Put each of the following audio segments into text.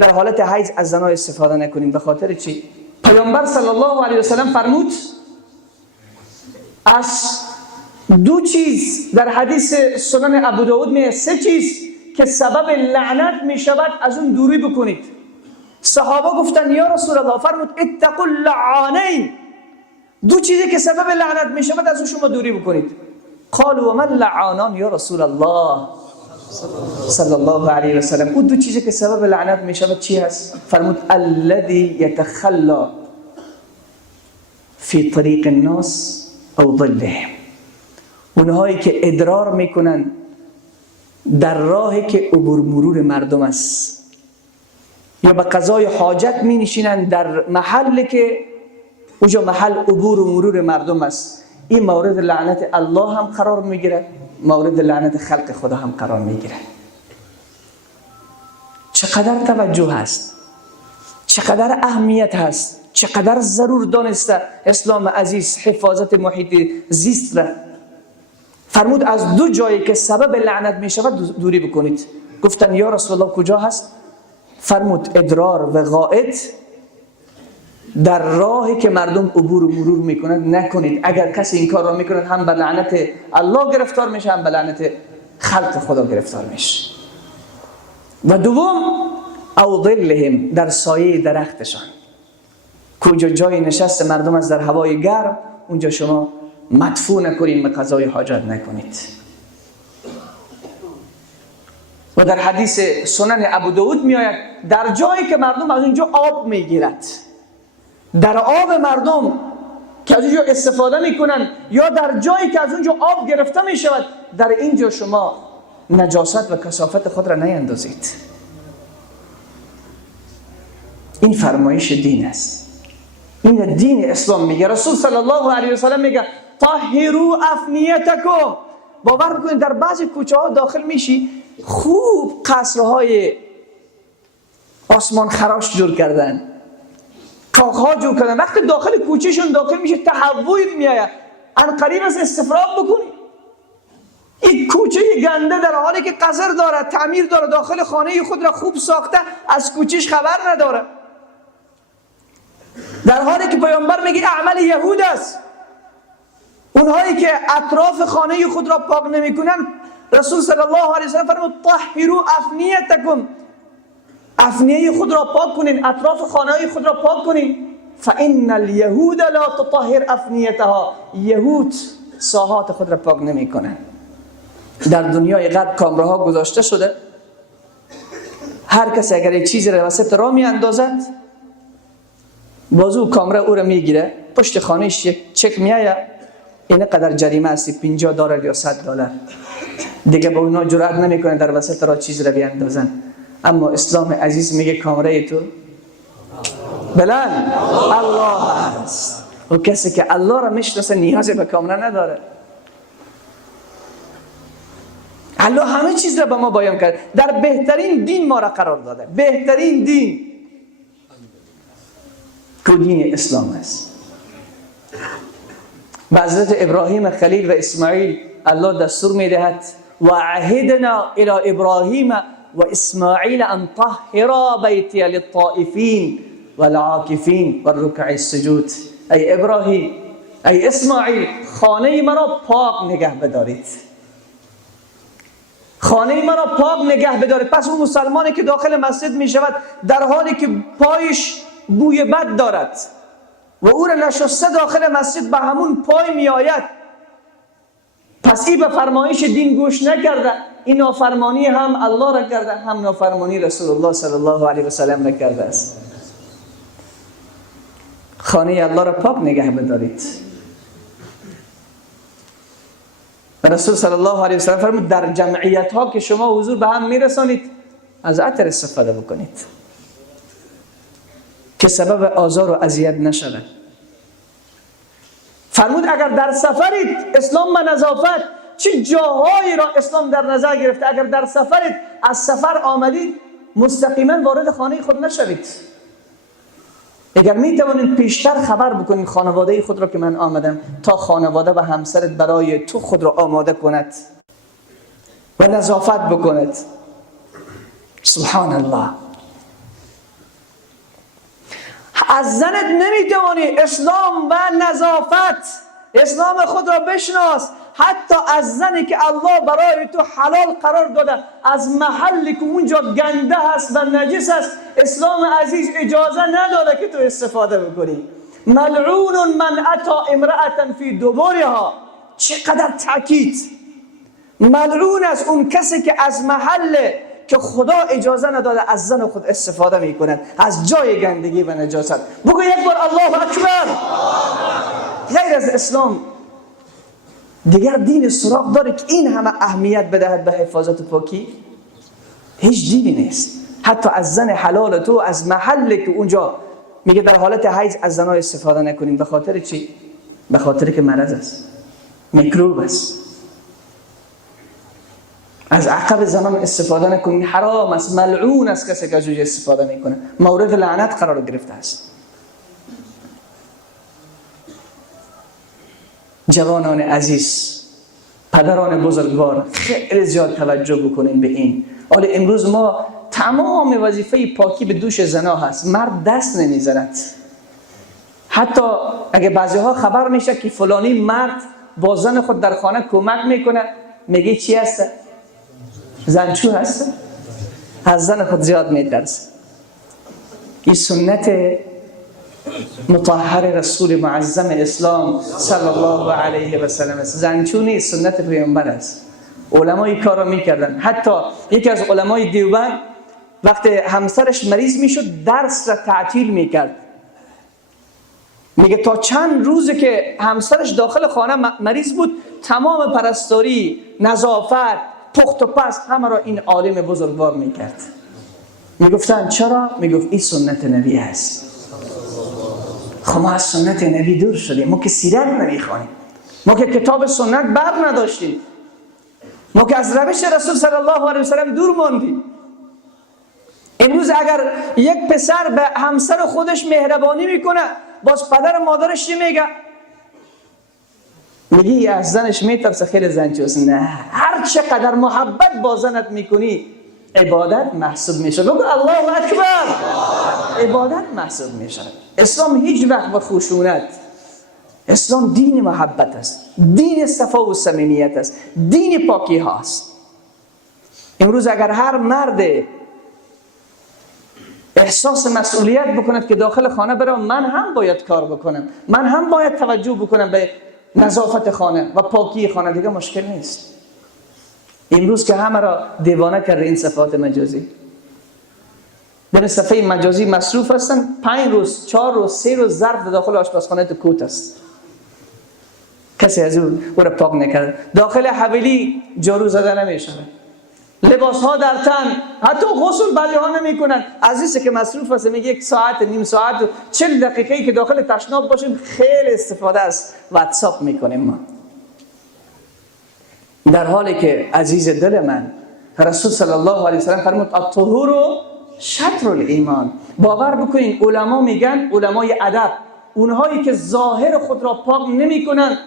در حالت حیض از زنها استفاده نکنیم. به خاطر چی؟ پیامبر صلی الله علیه و سلم فرمود از دو چیز در حدیث سنن ابو داود میگه، سه چیز که سبب لعنت می شود از اون دوری بکنید. صحابه گفتن یا رسول الله، فرمود اتقوا اللعانین، دو چیزی که سبب لعنت می شود از اون شما دوری بکنید. قالوا وما اللعانان یا رسول الله صلی الله علیه و سلم، اون دو چیزی که سبب لعنت می شود چی هست؟ فرمود الذی یتخلا فی طریق الناس او ظلهم، اونهایی که ادرار میکنن در راهی که عبور مرور مردم است، یا به قضای حاجت می نشینن در محلی که اونجا محل عبور و مرور مردم است. این مورد لعنت الله هم قرار میگیره، مورد لعنت خلق خدا هم قرار میگیره. چقدر توجه هست، چقدر اهمیت هست، چقدر ضرور دانسته اسلام عزیز حفاظت محیط زیست را. فرمود از دو جایی که سبب لعنت می شود دوری بکنید. گفتن یا رسول الله کجا هست؟ فرمود ادرار و غائط در راهی که مردم عبور و مرور میکنند نکنید. اگر کسی این کار را میکنه هم به لعنت الله گرفتار میشه، هم به لعنت خلق خدا گرفتار میشه. و دوم او ظلهم، در سایه درختشان، کجا جای نشست مردم از در هوای گرم، اونجا شما مدفوع نکنید، به قضای حاجت نکنید. و در حدیث سنن ابو داود می آید در جایی که مردم از اونجا آب میگیرد، در آب مردم که از اونجا استفاده میکنن، یا در جایی که از اونجا آب گرفته می شود، در اینجا شما نجاست و کثافت خود را نیندازید. این فرمایش دین است، این دین اسلام میگه. رسول صلی الله علیه و سلم میگه طهروا افنیتکم. باور بکنید در بعضی کوچه ها داخل میشی، خوب قصرهای آسمان خراش جور کردن، کاخها جور کردن. وقتی داخل کوچهشون داخل میشه تهوع میآید، ان قریب است استفراغ بکنی. این کوچه گنده در حالی که قصر داره، تعمیر داره، داخل خانه خود را خوب ساخته، از کوچهش خبر نداره، در حالی که پیامبر میگه اعمال یهود است. اونهایی که اطراف خانه خود را پاک نمیکنن، رسول صلی الله علیه و سلم فرمود طهروا افنیتکم، افنیه خود را پاک کنین، اطراف خانه خود را پاک کنین. فان الیهود لا تطهر افنیتها، یهود ساحات خود را پاک نمیکنن. در دنیای غرب کامراها گذاشته شده، هر کسی اگر یک چیزی را وسط راه میاندازد، بازو کامرا او را میگیره، پشت خانهش یک چک میآید، این قدر جریمه است، $50 یا $100. دیگه با اونا جرأت نمیکنه در وسط راه چیز را بیاندازن. اما اسلام عزیز میگه کامرای تو بلند الله است، و کسی که الله را میشناسه نیازی به کامرا نداره. الله همه چیز را به ما بیان کرد، در بهترین دین ما را قرار داده، بهترین دین که دین اسلام است. به حضرت ابراهیم خلیل و اسماعیل الله دستور میدهد و عهدنا الى ابراهیم و اسماعیل ان طهرا بیتی للطائفین والعاکفین والرکع السجود. ای ابراهیم، ای اسماعیل، خانه مرا پاک نگه بدارید، خانه مرا پاک نگه بدارید. پس اون مسلمانی که داخل مسجد می شود در حالی که پایش بوی بد دارد و او را نشسته داخل مسجد به همون پای می آید، پس این به فرمایش دین گوش نکرده، این نافرمانی هم الله را کرده، هم نافرمانی رسول الله صلی الله علیه و سلم را کرده است. خانه الله را پاک نگه بدارید. رسول صلی الله علیه و سلم فرمود در جمعیت ها که شما حضور به هم میرسانید از عطر استفاده بکنید که سبب آزار و اذیت نشود. فرمود اگر در سفرید، اسلام به نظافت چه جاهایی را اسلام در نظر گرفته، اگر در سفرید، از سفر آمدید، مستقیما وارد خانه خود نشوید. اگر می توانید پیشتر خبر بکنید خانواده خود را که من آمدم، تا خانواده و همسرت برای تو خود را آماده کند و نظافت بکند. سبحان الله. از زنت نمیتوانی اسلام و نظافت، اسلام خود را بشناس. حتی از زنی که الله برای تو حلال قرار داده، از محلی که اونجا گنده هست و نجس هست، اسلام عزیز اجازه نداده که تو استفاده بکنی. ملعون من اتا امرأة فی دبرها. چقدر تاکید. ملعون است اون کسی که از محل که خدا اجازه نداده از زن خود استفاده میکند، از جای گندگی و نجاست. بگو یک بار الله اکبر. غیر از اسلام دیگر دین سراغ داره که این همه اهمیت بدهد به حفاظت و پاکی؟ هیچ دینی نیست. حتی از زن حلال تو، از محلی که اونجا میگه در حالت حیض از زنها استفاده نکنیم. به خاطر چی؟ به خاطر که مرض است، میکروب است. از عقب زنان استفاده نکنیم، حرام است، ملعون است کسی که از اونجا استفاده میکنه، مورد لعنت قرار گرفته است. جوانان عزیز، پدران بزرگوار، خیلی زیاد توجه بکنیم به این. حالا امروز ما تمام وظیفه پاکی به دوش زنا هست، مرد دست نمیزند. حتی اگه بعضی ها خبر میشه که فلانی مرد با زن خود در خانه کمک میکنه، میگه چی هست؟ زنچو هست. از زن خود زیاد میترسه. این سنت مطهر رسول معظم اسلام صلی الله علیه و سلم است. زنچو نیست، سنت پیامبر است. علمای کار را میکردن. حتی یکی از علمای دیوبند وقتی همسرش مریض میشد درس را تعطیل میکرد. میگه تا چند روزی که همسرش داخل خانه مریض بود، تمام پرستاری، نظافت، پخت و پز همه را این عالم بزرگوار میکرد. میگفتن چرا؟ میگفت این سنت نبی است. خب ما از سنت نبی دور شدیم. ما که سیرت نمیخوانیم، ما که کتاب سنت بر نداشتیم، ما که از روش رسول صلی الله علیه و سلم دور ماندیم. امروز اگر یک پسر به همسر خودش مهربانی میکنه، باز پدر مادرش چی میگه؟ میگی از زنش میترسه، خیلی زنچوست. نه، هر چقدر محبت با زنت میکنی عبادت محسوب میشه. بگو الله اکبر. عبادت محسوب میشه. اسلام هیچ وقت به خشونت. اسلام دین محبت است، دین صفا و صمیمیت است، دین پاکی هاست. امروز اگر هر مرد احساس مسئولیت بکند که داخل خانه برم، من هم باید کار بکنم، من هم باید توجه بکنم به نظافت خانه و پاکی خانه، دیگه مشکل نیست. امروز که همه را دیوانه کرده این صفات مجازی. در صفحه مجازی مصروف هستن، 5 روز 4 روز 3 روز ظرف داخل آشپزخانه تو کوت است، کسی از او را پاک نکرده. داخل حویلی جارو زده نمیشه، لباس ها در تن، حتی غسل بعضی ها نمی کنن. عزیزی که مصروف هست میگه 1 ساعت، نیم ساعت، 40 دقیقه که داخل تشناب باشیم خیلی استفاده از واتساپ میکنیم ما. در حالی که عزیز دل من رسول صلی الله علیه و سلم فرمود الطهور شطر الایمان. باور بکنین علما میگن، علمای ادب، اونهایی که ظاهر خود را پاک نمیکنن،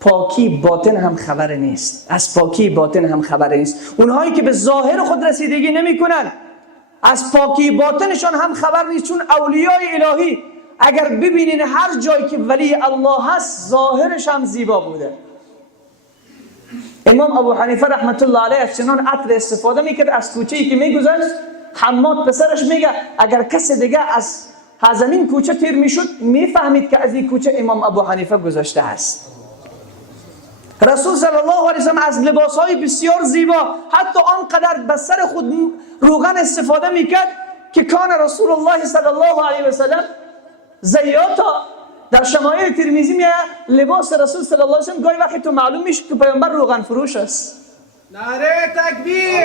پاکی باطن هم خبر نیست. از پاکی باطن هم خبر نیست. اونهایی که به ظاهر خود رسیدگی نمیکنن، از پاکی باطنشان هم خبر نیست. چون اولیای الهی اگر ببینین هر جایی که ولی الله هست ظاهرش هم زیبا بوده. امام ابو حنیفه رحمت الله علیه از چنان عطر استفاده میکرد، از کوچه‌ای که میگذشت حماد پسرش میگه اگر کس دیگه از همین کوچه تیر میشد میفهمید که از این کوچه امام ابو حنیفه گذشته است. رسول صلی الله علیه و سلم از لباسهای بسیار زیبا، حتی آنقدر به سر خود روغن استفاده میکرد که کان رسول الله صلی الله علیه و سلم زیاتا. در شمایل ترمذی میاد لباس رسول صلی الله علیه و سلم گاهی وقتی تو معلوم میشه که پیامبر روغن فروش است. نعره تکبیر.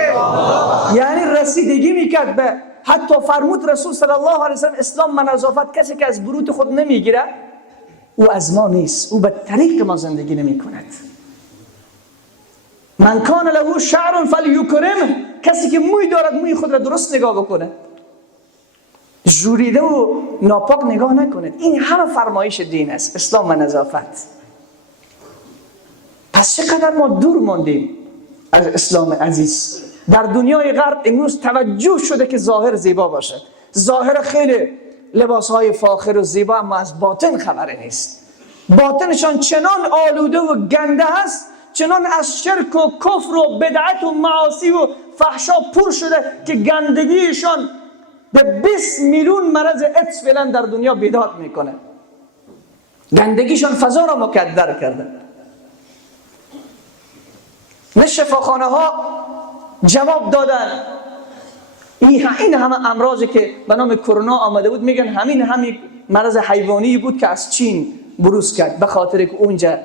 یعنی رسیدگی میکرد به، حتی فرمود رسول صلی الله علیه و سلم اسلام و نظافت، کسی که از بروت خود نمیگیره او از ما نیست، او به طریق ما زندگی نمیکند. من کان له شعر فلیکرمه، کسی که موی دارد موی خود را درست نگاه بکنه، جوریده و ناپاک نگاه نکنید. این همه فرمایش دین است، اسلام و نظافت. پس چقدر ما دور ماندیم از اسلام عزیز. در دنیای غرب امروز توجه شده که ظاهر زیبا باشه، ظاهر خیلی لباس های فاخر و زیبا، اما از باطن خبری نیست. باطنشان چنان آلوده و گنده هست، چنان از شرک و کفر و بدعت و معاصی و فحشا پر شده که گندگیشان به 20 میلیون مرض ایدز فعلا در دنیا بیداد میکنه. گندگیشان فضا را مکدر کرده. نه شفاخانه ها جواب دادن. این همه امراضی که به نام کرونا آمده بود، میگن همین مرض حیوانی بود که از چین بروز کرد، به خاطر که اونجا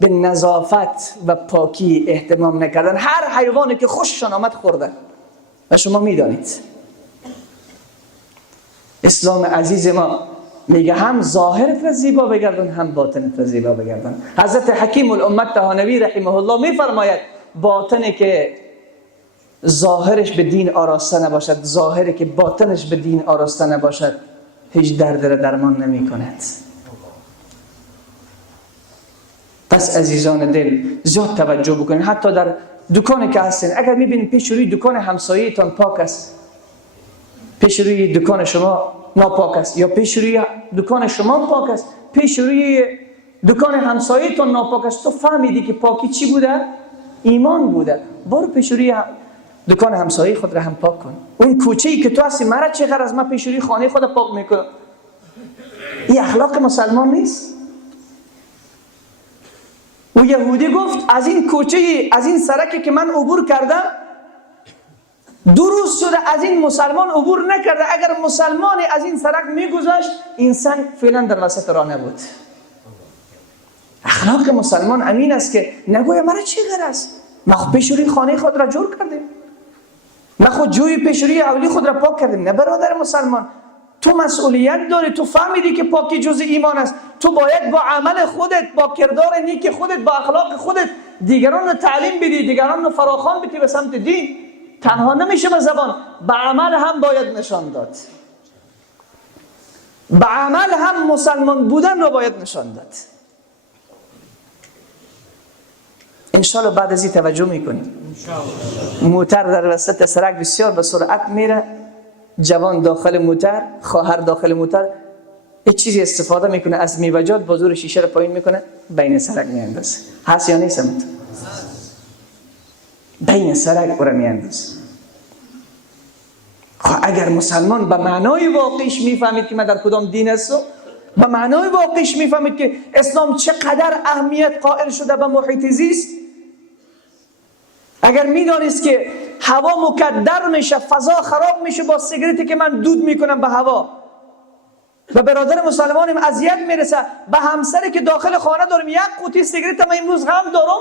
به نظافت و پاکی اهتمام نکردن. هر حیوانی که خوششان آمد خوردن. و شما میدانید اسلام عزیز ما میگه هم ظاهرت را زیبا بگردن، هم باطنت را زیبا بگردن. حضرت حکیم الامت طحاوی رحمه الله میفرماید باطنی که ظاهرش به دین آراسته نباشد، ظاهری که باطنش به دین آراسته نباشد، هیچ درد را درمان نمی کند. پس عزیزان دل زیاد توجه بکنید. حتی در دکانی که هستین، اگر میبینید پیش روی دکان همسایه‌تان پاک است، پیش روی دکان شما ناپاک است، یا پیش روی دکان شما پاک است، پیش روی دکان همسایه‌تان ناپاک است، تو فهمیدی که پاکی چی بوده؟ ایمان بوده. برو پیش روی دکان همسایه خود را هم پاک کن. اون کوچه‌ای که تو هستی، مرا چه غرض من پیش روی خانه خود پاک میکنم؟ این اخلاق مسلمان نیست. او یهودی گفت از این کوچه، از این سرکی که من عبور کردم 2 روز شده از این مسلمان عبور نکرده. اگر مسلمانی از این سرک میگذشت، این سنگ فعلا در وسط راه نبود. اخلاق مسلمان امین است که نگویا مرا چی غرض، ما خود پیش روی خانه خود را جور کردیم، ما خود جوی پیش روی اولی خود را پاک کردیم. نه برادر مسلمان، تو مسئولیت داری. تو فهمیدی که پاکی جز ایمان است. تو باید با عمل خودت، با کردار نیک خودت، با اخلاق خودت دیگران رو تعلیم بدی، دیگران رو فراخوان بدی به سمت دین. تنها نمیشه به زبان، به عمل هم باید نشان داد. به عمل هم مسلمان بودن رو باید نشان داد. انشالله بعد از این توجه میکنیم. موتر در وسط سرک بسیار به سرعت میره، جوان داخل موتر، خواهر داخل موتر، یک چیزی استفاده میکنه از میوجات، با زور شیشه رو پایین میکنه، بین سرک میاندازه. هست یا نیست؟ بین سرک رو میاندازه. اگر مسلمان به معنای واقعیش میفهمید که من در کدام دین هستم، به معنای واقعیش میفهمید که اسلام چقدر اهمیت قائل شده به محیط زیست، اگر میدانست که هوا مکدر میشه، فضا خراب میشه با سیگارتی که من دود میکنم به هوا، و برادر مسلمانم اذیت میرسه، به همسری که داخل خانه دارم یک قوطی سیگارت من امروز غم دارم،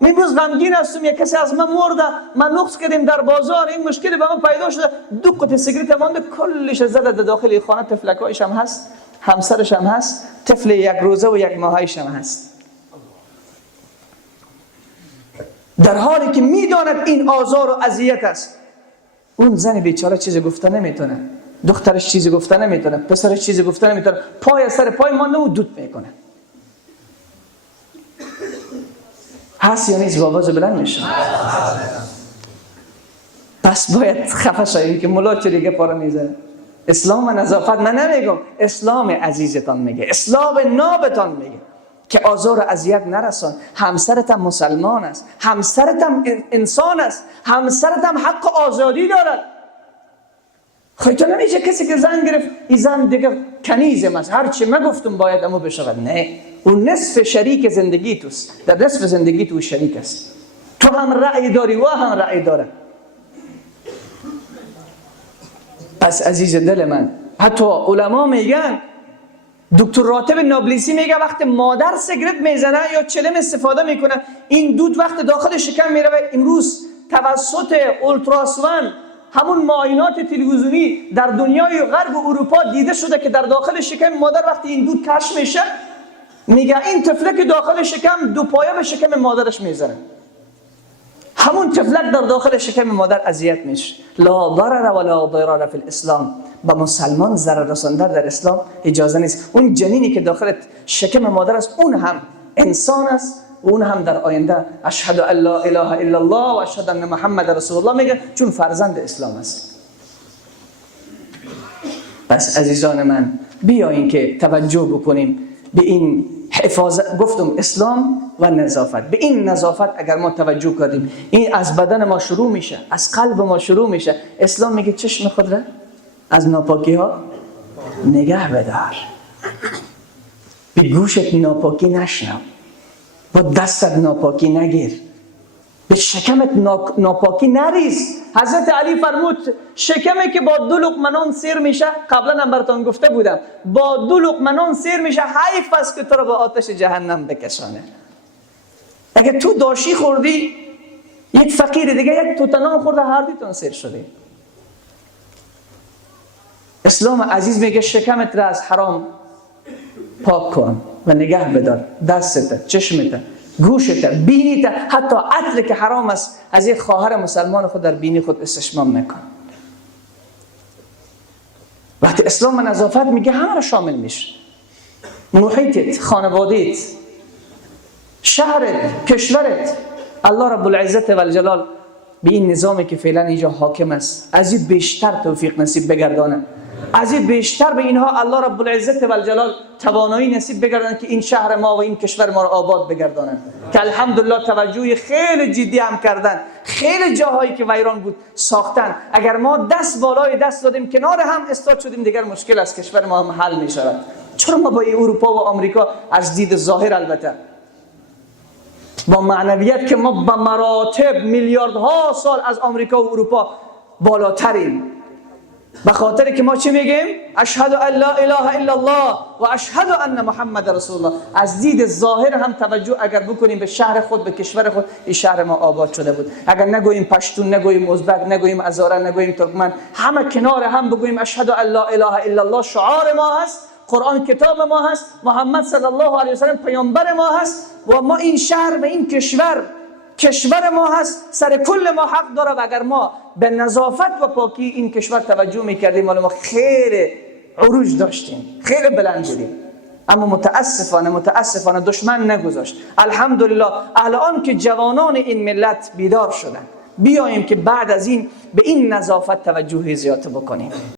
من امروز غمگین هستم، یک کسی از من مرده، من نقص کردیم در بازار، این مشکلی به من پیدا شده، 2 قوطی سیگارت مانده، کلش زده در داخل خانه، تفلکایش هم هست، همسرش هم هست، طفل 1 روزه و 1 ماهه‌ایش هم هست. در حالی که میداند این آزار و اذیت است، اون زن بیچاره چیزی گفته نمیتونه، دخترش چیزی گفته نمیتونه، پسرش چیزی گفته نمیتونه، پای سر پای مانده و دود میکنه. هست یا نیست؟ آواز بلند میشه. پس باید خفه شویم که مولا چه دیگه پاره میزنه. اسلام و نظافت من نمیگم، اسلام عزیزتان میگه، اسلام نابتان میگه که آزار و اذیت نرسان. همسرت هم مسلمان است، همسرت هم انسان است، همسرت هم حق آزادی دارد. خیلی نمیشه کسی که زن گرفت این زن دیگه کنیزم است، هرچی من گفتم باید امو بشود. نه، اون نصف شریک زندگی توست، در نصف زندگی تو شریک است. تو هم رأی داری و هم رأی داره. پس عزیز دل من، حتی علما میگن، دکتر راتب نابلسی میگه وقتی مادر سیگرت میزنه یا چلم استفاده میکنه، این دود وقت داخل شکم میره. و امروز توسط اولتراسون، همون معاینات تلویزیونی در دنیای غرب و اروپا دیده شده که در داخل شکم مادر وقتی این دود کشف میشه، میگه این تفلک داخل شکم 2 پایه به شکم مادرش میزنه، همون تفلک در داخل شکم مادر اذیت میشه. لا ضرر ولا ضرار فی الاسلام. با مسلمان ضرر رساندن در اسلام اجازه نیست. اون جنینی که داخل شکم مادر است، اون هم انسان است، اون هم در آینده اشهد ان لا اله الا الله و اشهد ان محمد رسول الله میگه، چون فرزند اسلام است. پس عزیزان من بیاییم که توجه بکنیم به این حفاظت، گفتم اسلام و نظافت. به این نظافت اگر ما توجه کردیم، این از بدن ما شروع میشه، از قلب ما شروع میشه. اسلام میگه چشم خود را از ناپاکی ها نگه بدار، به گوشت ناپاکی نشنو، با دستت ناپاکی نگیر، به شکمت ناپاکی نریز. حضرت علی فرمود شکمی که با 2 لقمه نان سیر میشه، قبلا هم براتون گفته بودم، با 2 لقمه نان سیر میشه، حیف است که تو رو به آتش جهنم بکشانه. اگه تو داشی خوردی، یک فقیر دیگه یک توت نان خورده، هر دیتون سیر شدی. اسلام عزیز میگه شکمت را از حرام پاک کن و نگه بدار، دستت، چشمت، گوشت، بینیت، حتی عطر که حرام است از یک خواهر مسلمان خود در بینی خود استشمام نکن. وقتی اسلام و نظافت میگه همه را شامل میشه، محیطت، خانوادهت، شهرت، کشورت. الله رب العزت و الجلال به این نظامی که فعلا اینجا حاکم است از این بیشتر توفیق نصیب بگردانه، از این بیشتر به اینها الله رب العزت و الجلال توانایی نصیب بگردن که این شهر ما و این کشور ما را آباد بگردانن. که الحمدلله توجه خیلی جدی هم کردن، خیلی جاهایی که ویران بود ساختن. اگر ما دست بالای دست دادیم کنار هم استاد شدیم، دیگر مشکل از کشور ما هم حل می شود. چرا ما با اروپا و آمریکا از دید ظاهر البته با معنویت که ما به مراتب میلیاردها سال از آمریکا و اروپا بالاتریم، به خاطر که ما چی میگیم؟ اشهد ان لا اله الا الله و اشهد ان محمد رسول الله. از دید ظاهر هم توجه اگر بکنیم به شهر خود، به کشور خود، این شهر ما آباد شده بود. اگر نگوییم پشتون، نگوییم ازبک، نگوییم هزاره، نگوییم ترکمن، همه کنار هم بگوییم اشهد ان لا اله الا الله شعار ما هست، قرآن کتاب ما هست، محمد صلی الله علیه و سلم پیامبر ما هست و ما این شهر و این کشور ما هست، سر کل ما حق داره. و اگر ما به نظافت و پاکی این کشور توجه میکردیم، ما خیلی عروج داشتیم، خیلی بلند بودیم. اما متاسفانه دشمن نگذاشت. الحمدلله الان که جوانان این ملت بیدار شدن، بیاییم که بعد از این به این نظافت توجه زیاد بکنیم.